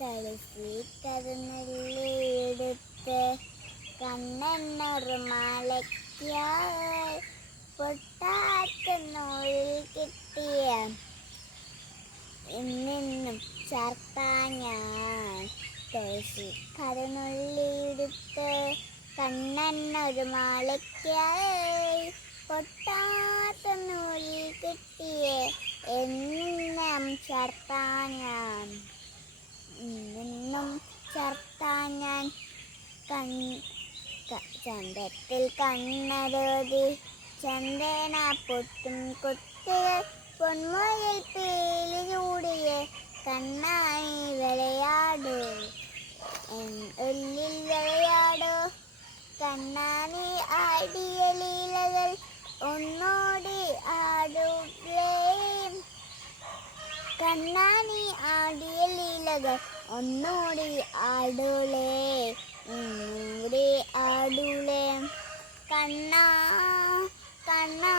തുളസി കരുനെല്ലിയെടുത്ത് കണ്ണെണ്ണൊരു മാലയ്ക്കായി പൊട്ടാത്ത നൂലിൽ കിട്ടിയ എന്നെന്നും ചേർത്താൻ ഞാൻ. തുളസി കരുനെല്ലിയെടുത്ത് കണ്ണെണ്ണൊരു മാലയ്ക്കായി പൊട്ടാത്ത നൂലിൽ കിട്ടിയ എന്നും ചേർത്താൻ ഞാൻ. എന്നും ചേർത്താൻ ഞാൻ. ചന്തത്തിൽ കണ്ണെഴുതി ചന്ദന പൊട്ടും കുത്തികൾ പൊന്മുയിൽ പീലി ചൂടിയ കണ്ണായി വിളയാടൂ ഉള്ളിൽ വിളയാടൂ. കണ്ണാനി ആടിയ ലീലകൾ ഒന്നോടി ആടൂലേ. കണ്ണാനി ആടിയ ലീലകൾ ഒന്നോടി ആടൂലേ. ഒന്നൂടി ആടൂലേ. കണ്ണാ കണ്ണാ